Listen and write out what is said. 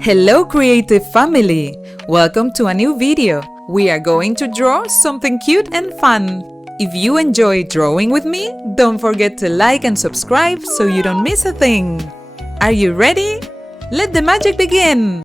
Hello creative family! Welcome to a new video. We are going to draw something cute and fun. If you enjoy drawing with me, don't forget to like and subscribe so you don't miss a thing. Are you ready? Let the magic begin!